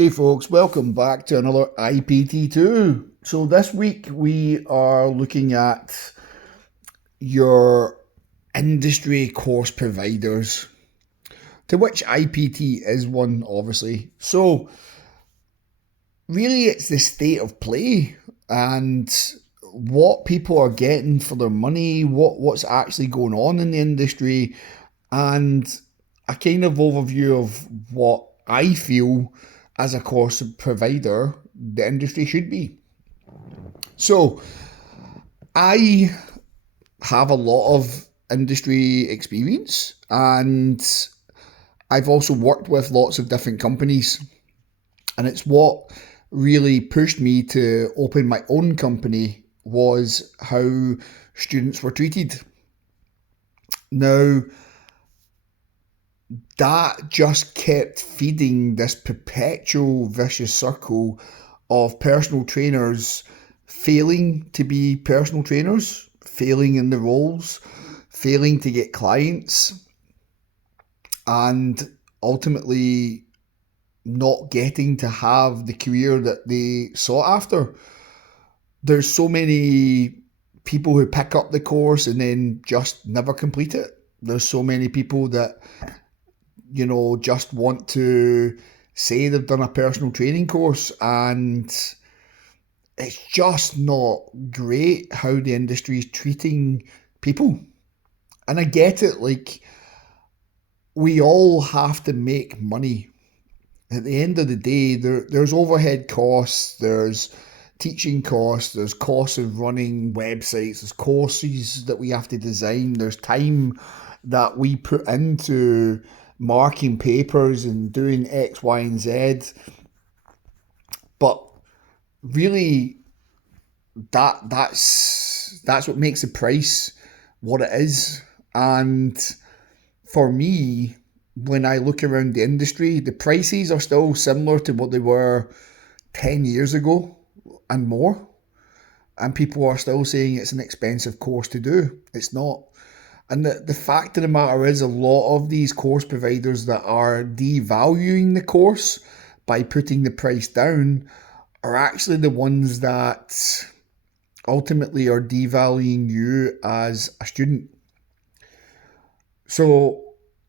Hey folks, welcome back to another IPT2. So this week we are looking at your industry course providers, to which IPT is one, obviously. So really it's the state of play and what people are getting for their money, what's actually going on in the industry, and a kind of overview of what I feel as a course provider the industry should be. So I have a lot of industry experience and I've also worked with lots of different companies, and it's what really pushed me to open my own company was how students were treated. Now, that just kept feeding this perpetual vicious circle of personal trainers failing to be personal trainers, failing in the roles, failing to get clients, and ultimately not getting to have the career that they sought after. There's so many people who pick up the course and then just never complete it. There's so many people that just want to say they've done a personal training course, and it's just not great how the industry is treating people. And I get it, like, we all have to make money. At the end of the day, there's overhead costs, there's teaching costs, there's costs of running websites, there's courses that we have to design, there's time that we put into marking papers and doing X, Y, and Z. But really, that's what makes the price what it is. And for me, when I look around the industry, the prices are still similar to what they were 10 years ago and more. And people are still saying it's an expensive course to do. It's not. And the fact of the matter is, a lot of these course providers that are devaluing the course by putting the price down are actually the ones that ultimately are devaluing you as a student. So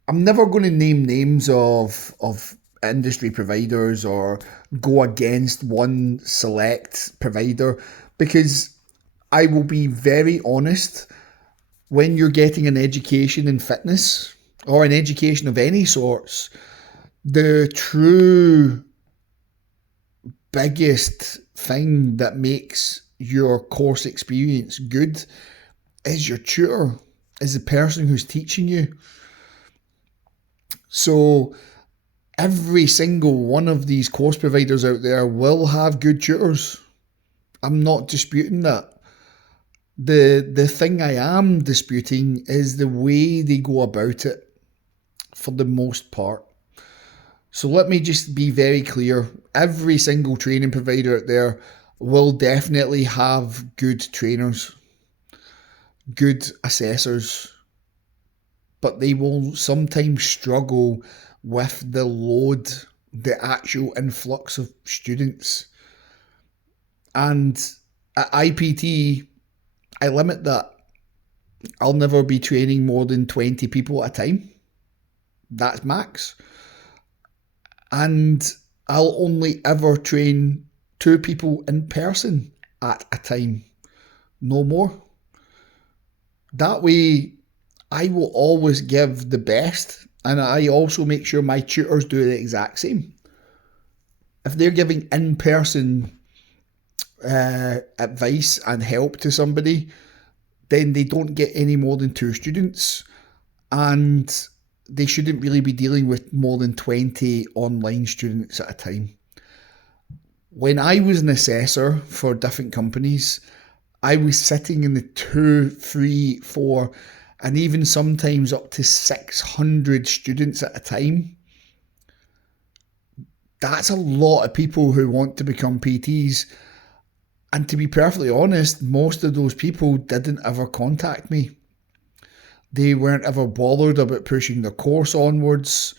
I'm never going to name names of industry providers or go against one select provider, because I will be very honest. When you're getting an education in fitness or an education of any sorts, the true biggest thing that makes your course experience good is your tutor, is the person who's teaching you. So every single one of these course providers out there will have good tutors. I'm not disputing that. The thing I am disputing is the way they go about it for the most part. So let me just be very clear. Every single training provider out there will definitely have good trainers, good assessors, but they will sometimes struggle with the load, the actual influx of students. And at IPT, I limit that. I'll never be training more than 20 people at a time. That's max. And I'll only ever train 2 people in person at a time. No more. That way, I will always give the best, and I also make sure my tutors do the exact same. If they're giving in-person advice and help to somebody, then they don't get any more than 2 students, and they shouldn't really be dealing with more than 20 online students at a time. When I was an assessor for different companies, I was sitting in the 2, 3, 4, and even sometimes up to 600 students at a time. That's a lot of people who want to become PTs. And to be perfectly honest, most of those people didn't ever contact me. They weren't ever bothered about pushing their course onwards.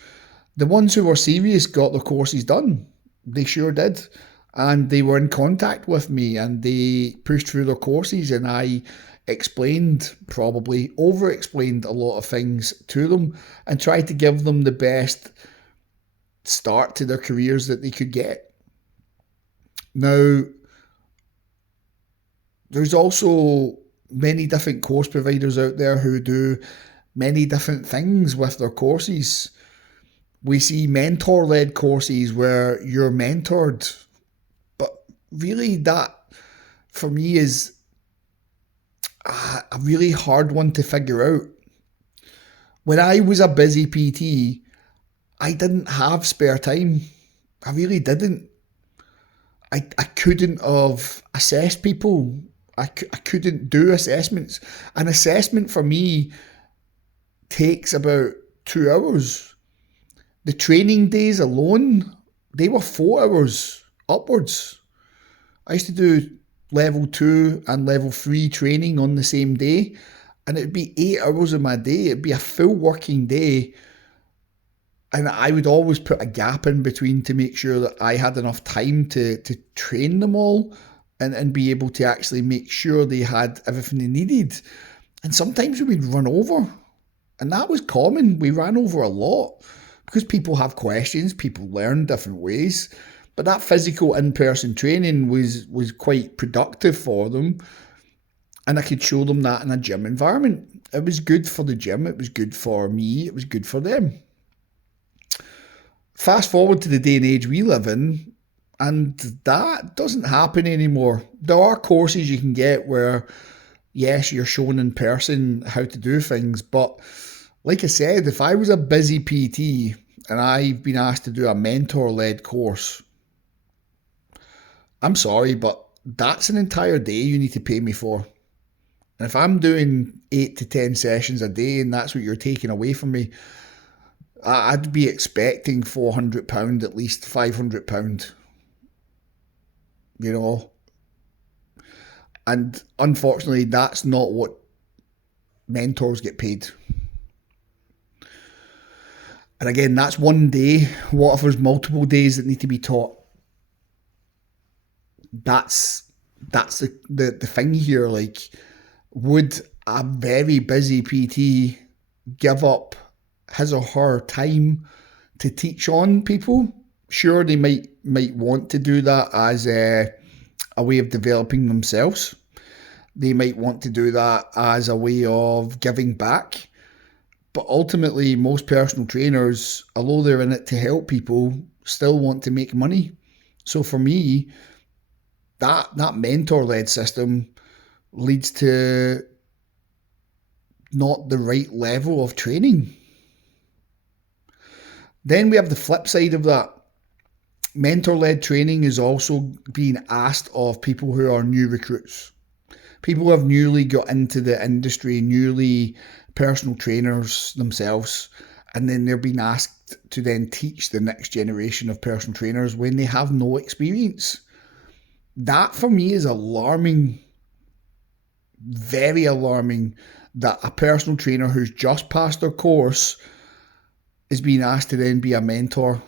The ones who were serious got their courses done. They sure did. And they were in contact with me and they pushed through their courses, and I explained, probably over explained a lot of things to them and tried to give them the best start to their careers that they could get. Now, there's also many different course providers out there who do many different things with their courses. We see mentor-led courses where you're mentored, but really that, for me, is a really hard one to figure out. When I was a busy PT, I didn't have spare time. I really didn't. I couldn't have assessed people. I couldn't do assessments. An assessment for me takes about 2 hours. The training days alone, they were 4 hours upwards. I used to do level 2 and level 3 training on the same day, and it'd be 8 hours of my day. It'd be a full working day, and I would always put a gap in between to make sure that I had enough time to train them all and be able to actually make sure they had everything they needed. And sometimes we would run over, and that was common. We ran over a lot because people have questions, people learn different ways. But that physical in-person training was quite productive for them, and I could show them that in a gym environment. It was good for the gym, it was good for me, it was good for them. Fast forward to the day and age we live in, and that doesn't happen anymore. There are courses you can get where, yes, you're shown in person how to do things, but like I said, if I was a busy PT and I've been asked to do a mentor-led course, I'm sorry, but that's an entire day you need to pay me for. And if I'm doing 8 to 10 sessions a day and that's what you're taking away from me, I'd be expecting £400 at least, £500, you know. And unfortunately, that's not what mentors get paid. And again, that's one day. What if there's multiple days that need to be taught? That's the thing here. Like, would a very busy PT give up his or her time to teach on people? Sure, they might want to do that as a way of developing themselves. They might want to do that as a way of giving back. But ultimately, most personal trainers, although they're in it to help people, still want to make money. So for me, that mentor-led system leads to not the right level of training. Then we have the flip side of that. Mentor-led training is also being asked of people who are new recruits. People who have newly got into the industry, newly personal trainers themselves, and then they're being asked to then teach the next generation of personal trainers when they have no experience. That for me is alarming, very alarming, that a personal trainer who's just passed their course is being asked to then be a mentor.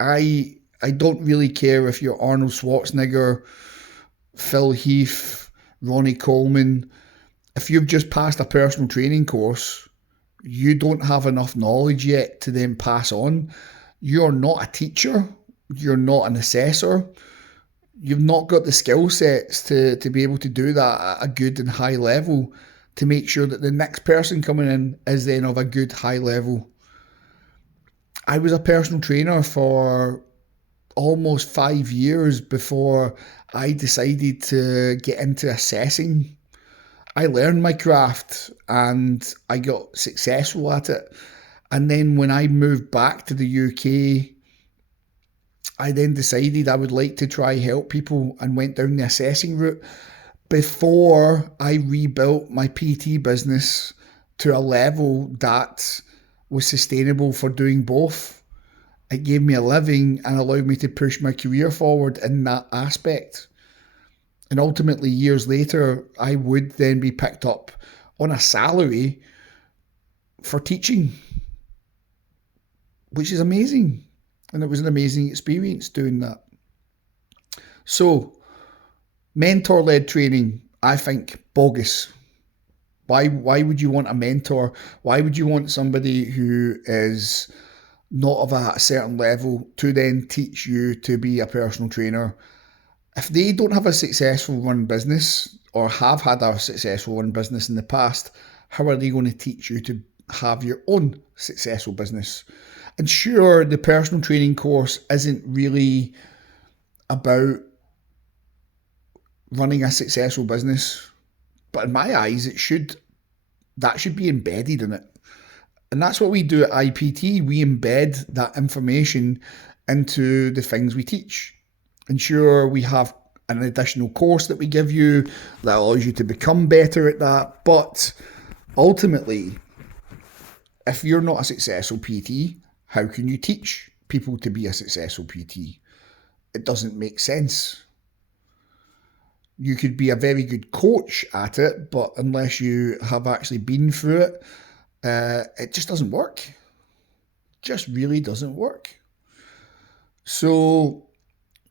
I don't really care if you're Arnold Schwarzenegger, Phil Heath, Ronnie Coleman. If you've just passed a personal training course, you don't have enough knowledge yet to then pass on. You're not a teacher. You're not an assessor. You've not got the skill sets to be able to do that at a good and high level to make sure that the next person coming in is then of a good high level. I was a personal trainer for almost 5 years before I decided to get into assessing. I learned my craft and I got successful at it. And then when I moved back to the UK, I then decided I would like to try help people and went down the assessing route before I rebuilt my PT business to a level that was sustainable for doing both. It gave me a living and allowed me to push my career forward in that aspect. And ultimately, years later, I would then be picked up on a salary for teaching, which is amazing. And it was an amazing experience doing that. So, mentor-led training, I think, bogus. Why would you want a mentor? Why would you want somebody who is not of a certain level to then teach you to be a personal trainer? If they don't have a successful run business or have had a successful run business in the past, how are they going to teach you to have your own successful business? And sure, the personal training course isn't really about running a successful business, but in my eyes, that should be embedded in it. And that's what we do at IPT. We embed that information into the things we teach. And sure, we have an additional course that we give you that allows you to become better at that. But ultimately, if you're not a successful PT, how can you teach people to be a successful PT? It doesn't make sense. You could be a very good coach at it, but unless you have actually been through it, it just doesn't work. It just really doesn't work. So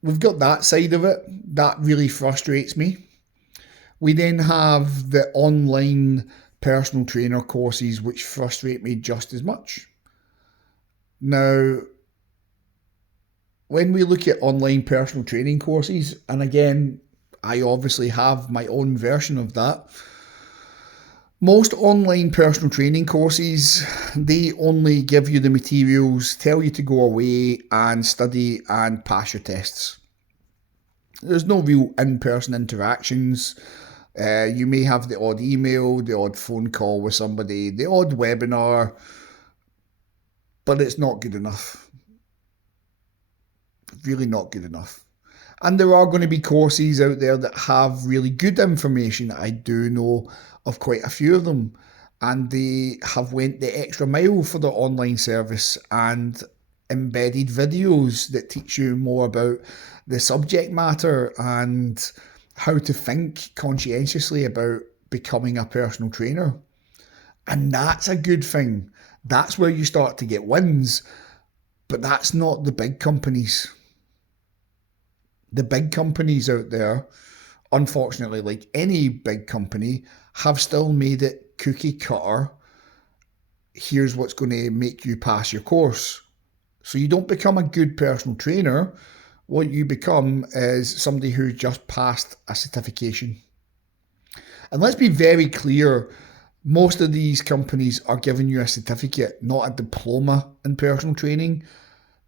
we've got that side of it. That really frustrates me. We then have the online personal trainer courses, which frustrate me just as much. Now, when we look at online personal training courses, and again, I obviously have my own version of that. Most online personal training courses, they only give you the materials, tell you to go away and study and pass your tests. There's no real in-person interactions. You may have the odd email, the odd phone call with somebody, the odd webinar, but it's not good enough. Really not good enough. And there are going to be courses out there that have really good information. I do know of quite a few of them, and they have went the extra mile for their online service and embedded videos that teach you more about the subject matter and how to think conscientiously about becoming a personal trainer. And that's a good thing. That's where you start to get wins, but that's not the big companies. The big companies out there, unfortunately, like any big company, have still made it cookie cutter. Here's what's going to make you pass your course. So you don't become a good personal trainer. What you become is somebody who just passed a certification. And let's be very clear, most of these companies are giving you a certificate, not a diploma in personal training.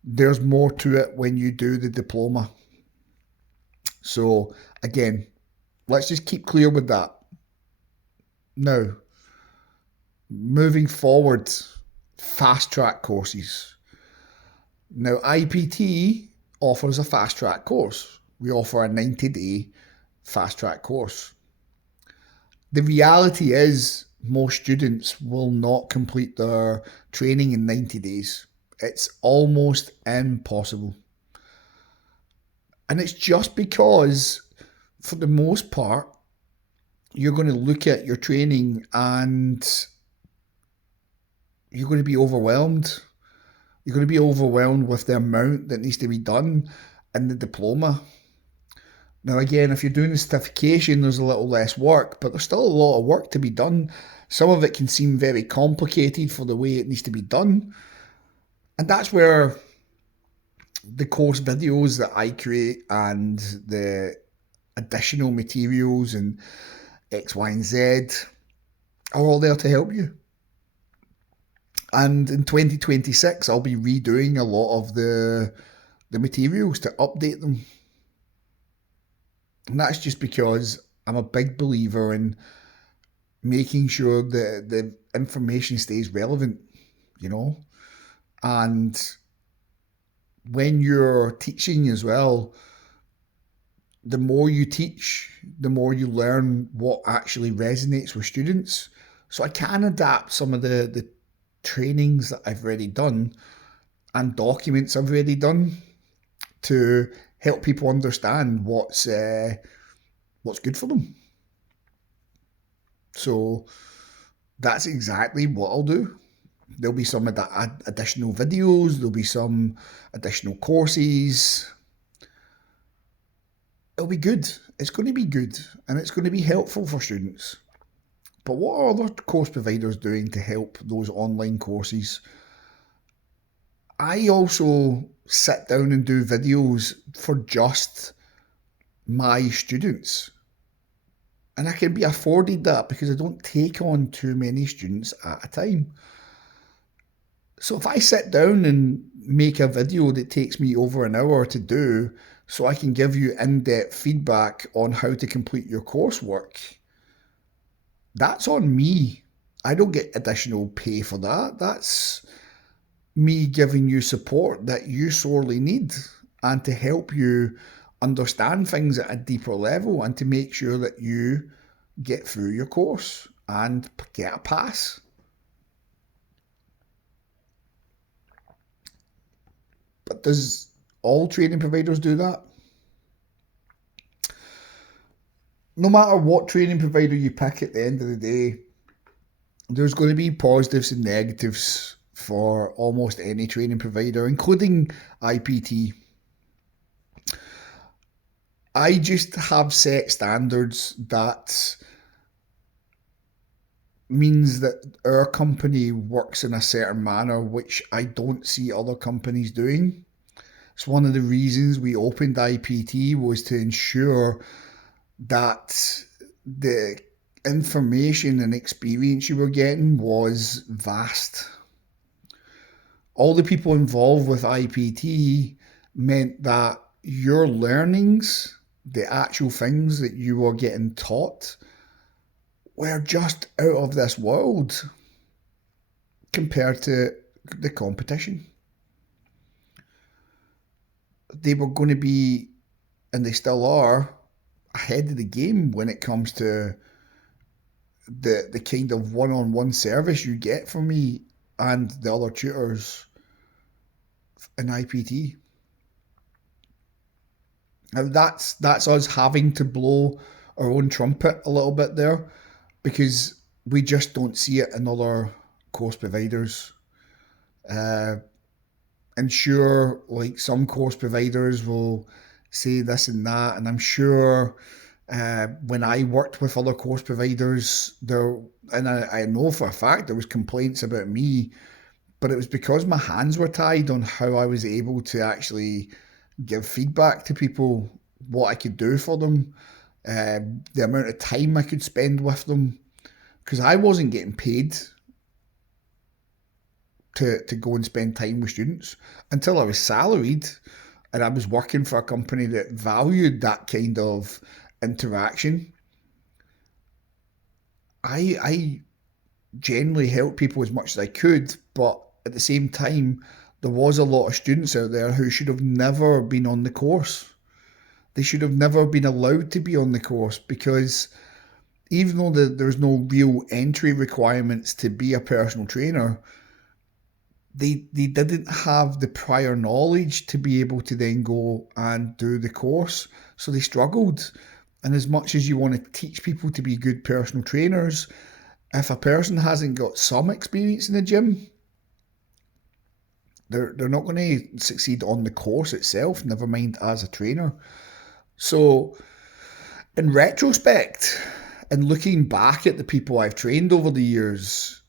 There's more to it when you do the diploma. So again, let's just keep clear with that. Now, moving forward, fast track courses. Now, IPT offers a fast track course. We offer a 90-day fast track course. The reality is most students will not complete their training in 90 days. It's almost impossible. And it's just because, for the most part, you're going to look at your training and you're going to be overwhelmed. You're going to be overwhelmed with the amount that needs to be done in the diploma. Now, again, if you're doing the certification, there's a little less work, but there's still a lot of work to be done. Some of it can seem very complicated for the way it needs to be done. And that's where the course videos that I create and the additional materials and X, Y, and Z are all there to help you. And in 2026, I'll be redoing a lot of the materials to update them. And that's just because I'm a big believer in making sure that the information stays relevant, you know. And when you're teaching as well, the more you teach, the more you learn what actually resonates with students. So I can adapt some of the trainings that I've already done and documents I've already done to help people understand what's good for them. So that's exactly what I'll do. There'll be some additional videos, there'll be some additional courses. It'll be good. It's going to be good, and it's going to be helpful for students. But what are other course providers doing to help those online courses? I also sit down and do videos for just my students. And I can be afforded that because I don't take on too many students at a time. So if I sit down and make a video that takes me over an hour to do, so I can give you in-depth feedback on how to complete your coursework, that's on me. I don't get additional pay for that. That's me giving you support that you sorely need, and to help you understand things at a deeper level, and to make sure that you get through your course and get a pass. But does all training providers do that? No matter what training provider you pick, at the end of the day, there's going to be positives and negatives for almost any training provider, including IPT. I just have set standards that means that our company works in a certain manner which I don't see other companies doing. It's one of the reasons we opened IPT, was to ensure that the information and experience you were getting was vast. All the people involved with IPT meant that your learnings, the actual things that you were getting taught, were just out of this world compared to the competition. They were going to be, and they still are, ahead of the game when it comes to the kind of one-on-one service you get from me and the other tutors in IPT. Now that's us having to blow our own trumpet a little bit there, because we just don't see it in other course providers. And sure, like, some course providers will say this and that, and I'm sure when I worked with other course providers, I know for a fact there was complaints about me, but it was because my hands were tied on how I was able to actually give feedback to people, what I could do for them, the amount of time I could spend with them, because I wasn't getting paid to go and spend time with students until I was salaried and I was working for a company that valued that kind of interaction. I generally helped people as much as I could, but at the same time, there was a lot of students out there who should have never been on the course. They should have never been allowed to be on the course, because even though there's no real entry requirements to be a personal trainer, they didn't have the prior knowledge to be able to then go and do the course. So they struggled. And as much as you want to teach people to be good personal trainers, if a person hasn't got some experience in the gym, they're not going to succeed on the course itself, never mind as a trainer. So in retrospect, and looking back at the people I've trained over the years,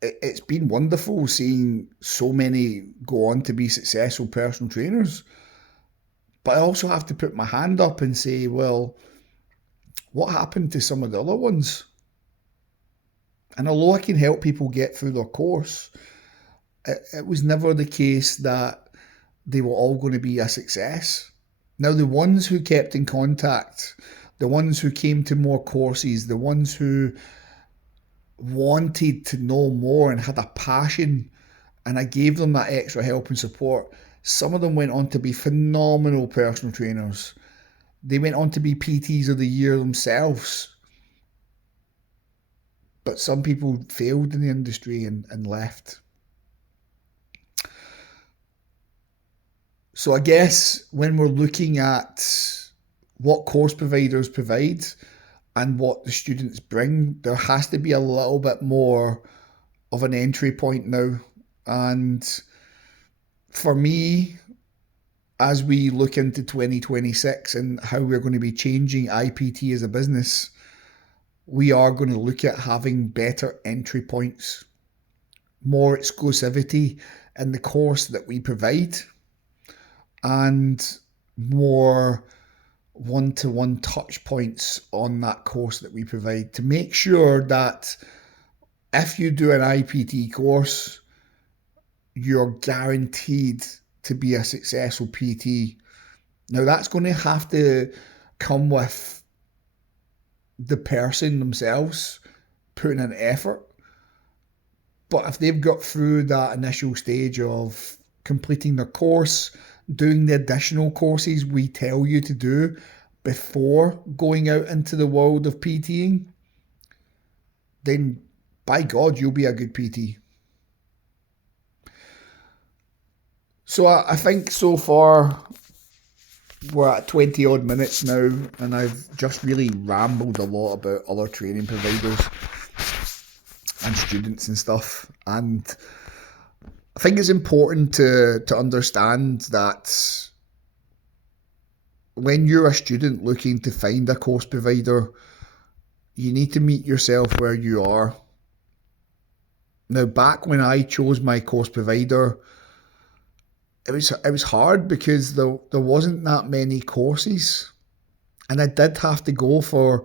it's been wonderful seeing so many go on to be successful personal trainers. But I also have to put my hand up and say, well, what happened to some of the other ones? And although I can help people get through their course, it was never the case that they were all going to be a success. Now, the ones who kept in contact, the ones who came to more courses, the ones who wanted to know more and had a passion, and I gave them that extra help and support, some of them went on to be phenomenal personal trainers. They went on to be PTs of the year themselves. But some people failed in the industry and left. So I guess when we're looking at what course providers provide and what the students bring, there has to be a little bit more of an entry point now. And for me, as we look into 2026 and how we're going to be changing IPT as a business, we are going to look at having better entry points, more exclusivity in the course that we provide, and more one-to-one touch points on that course that we provide to make sure that if you do an IPT course, you're guaranteed to be a successful PT. Now, that's going to have to come with the person themselves putting an effort. But if they've got through that initial stage of completing their course, doing the additional courses we tell you to do before going out into the world of PTing, then by God, you'll be a good PT. So I think so far we're at 20 odd minutes now, and I've just really rambled a lot about other training providers and students and stuff. And I think it's important to understand that when you're a student looking to find a course provider, you need to meet yourself where you are. Now, back when I chose my course provider, it was hard because there wasn't that many courses, and I did have to go for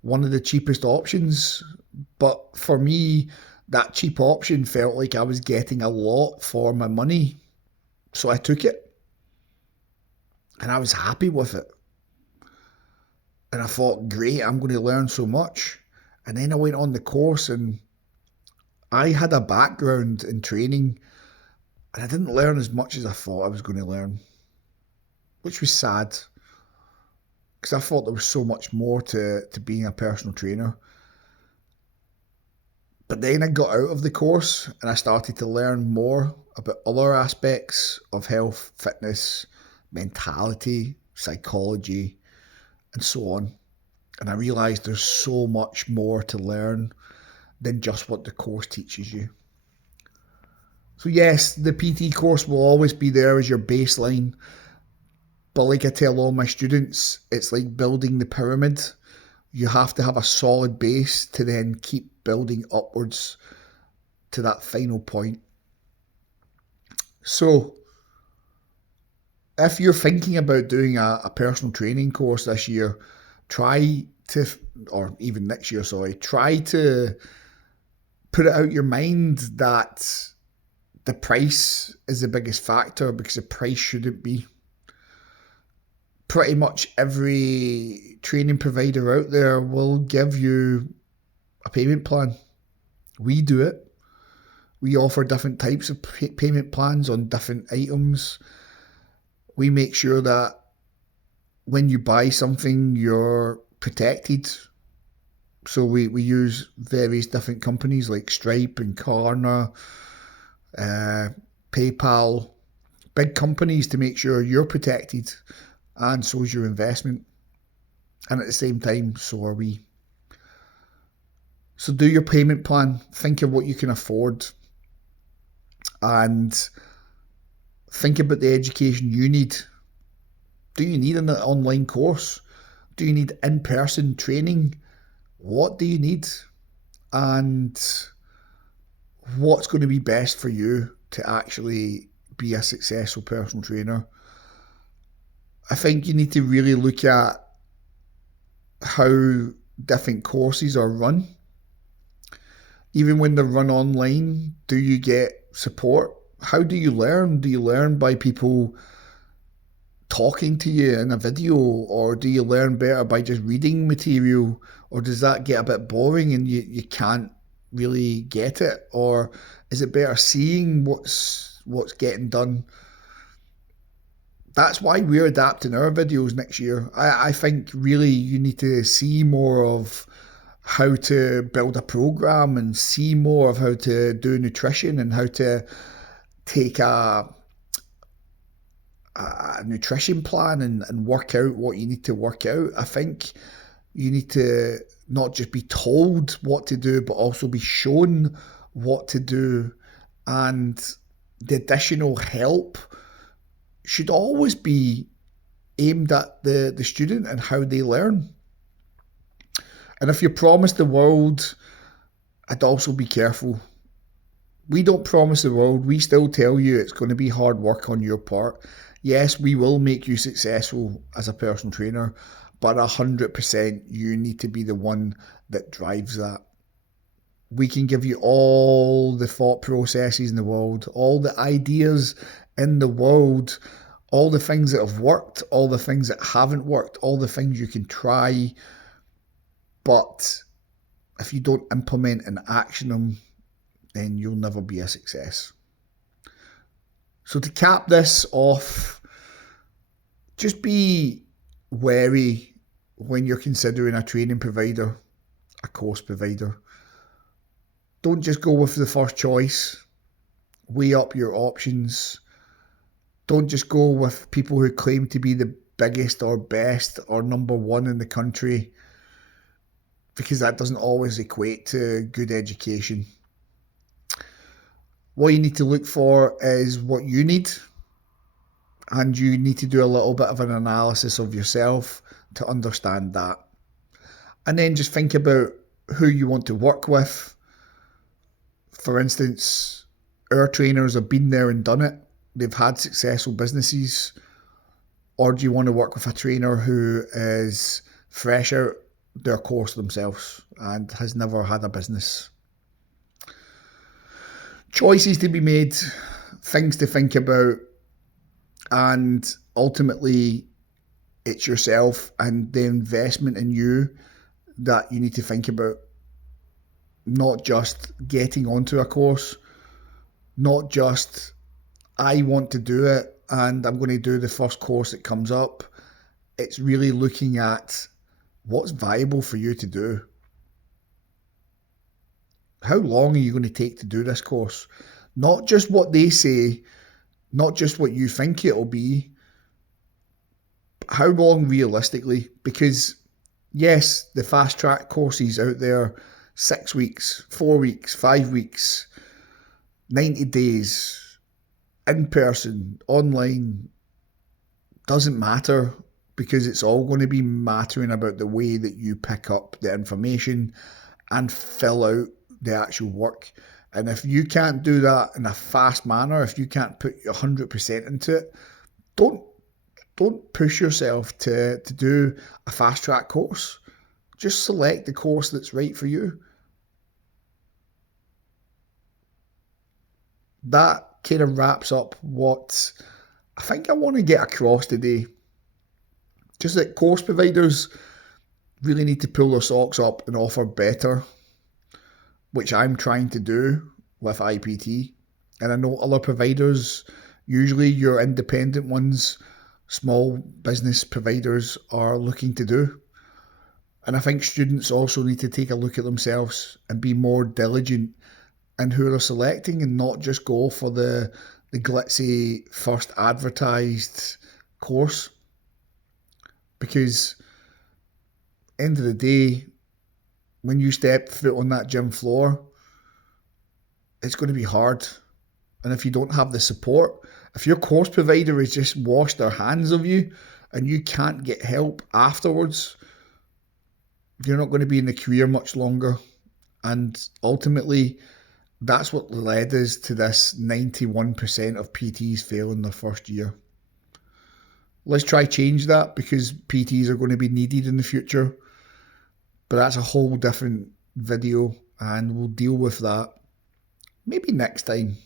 one of the cheapest options. But for me, that cheap option felt like I was getting a lot for my money, so I took it, and I was happy with it. And I thought, great, I'm going to learn so much. And then I went on the course, and I had a background in training, and I didn't learn as much as I thought I was going to learn, which was sad, because I thought there was so much more to being a personal trainer. But then I got out of the course and I started to learn more about other aspects of health, fitness, mentality, psychology, and so on. And I realised there's so much more to learn than just what the course teaches you. So yes, the PT course will always be there as your baseline. But like I tell all my students, it's like building the pyramid. You have to have a solid base to then keep building upwards to that final point. So if you're thinking about doing a personal training course this year, try to, or even next year, try to put it out your mind that the price is the biggest factor, because the price shouldn't be. Pretty much every training provider out there will give you a payment plan. We do it. We offer different types of payment plans on different items. We make sure that when you buy something, you're protected. So we use various different companies like Stripe and Klarna, PayPal, big companies, to make sure you're protected, and so is your investment. And at the same time, so are we. So do your payment plan, think of what you can afford, and think about the education you need. Do you need an online course? Do you need in-person training? What do you need? And what's going to be best for you to actually be a successful personal trainer? I think you need to really look at how different courses are run. Even when they're run online, do you get support? How do you learn? Do you learn by people talking to you in a video, or do you learn better by just reading material, or does that get a bit boring and you can't really get it? Or is it better seeing what's getting done? That's why we're adapting our videos next year. I think really you need to see more of how to build a program, and see more of how to do nutrition, and how to take a nutrition plan and work out what you need to work out. I think you need to not just be told what to do, but also be shown what to do, and the additional help should always be aimed at the student and how they learn. And if you promise the world, I'd also be careful. We don't promise the world. We still tell you it's going to be hard work on your part. Yes, we will make you successful as a personal trainer, but 100% you need to be the one that drives that. We can give you all the thought processes in the world, all the ideas in the world, all the things that have worked, all the things that haven't worked, all the things you can try. But if you don't implement and action them, then you'll never be a success. So to cap this off, just be wary when you're considering a training provider, a course provider. Don't just go with the first choice. Weigh up your options. Don't just go with people who claim to be the biggest or best or number one in the country, because that doesn't always equate to good education. What you need to look for is what you need, and you need to do a little bit of an analysis of yourself to understand that. And then just think about who you want to work with. For instance, our trainers have been there and done it. They've had successful businesses. Or do you want to work with a trainer who is fresh out their course themselves and has never had a business? Choices to be made, things to think about, and ultimately it's yourself and the investment in you that you need to think about. Not just getting onto a course, not just I want to do it and I'm going to do the first course that comes up. It's really looking at what's viable for you to do. How long are you going to take to do this course? Not just what they say, not just what you think it'll be. How long realistically? Because yes, the fast track courses out there, 6 weeks, 4 weeks, 5 weeks, 90 days, in person, online, doesn't matter, because it's all going to be mattering about the way that you pick up the information and fill out the actual work. And if you can't do that in a fast manner, if you can't put 100% into it, don't push yourself to do a fast track course. Just select the course that's right for you. That kind of wraps up what I think I want to get across today. Just that course providers really need to pull their socks up and offer better, which I'm trying to do with IPT. And I know other providers, usually your independent ones, small business providers, are looking to do. And I think students also need to take a look at themselves and be more diligent in who they're selecting, and not just go for the glitzy first advertised course. Because end of the day, when you step foot on that gym floor, it's going to be hard. And if you don't have the support, if your course provider has just washed their hands of you and you can't get help afterwards, you're not going to be in the career much longer. And ultimately, that's what led us to this 91% of PTs fail in their first year. Let's try change that, because PTs are going to be needed in the future. But that's a whole different video, and we'll deal with that maybe next time.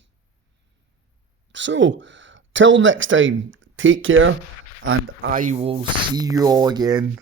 So, till next time, take care, and I will see you all again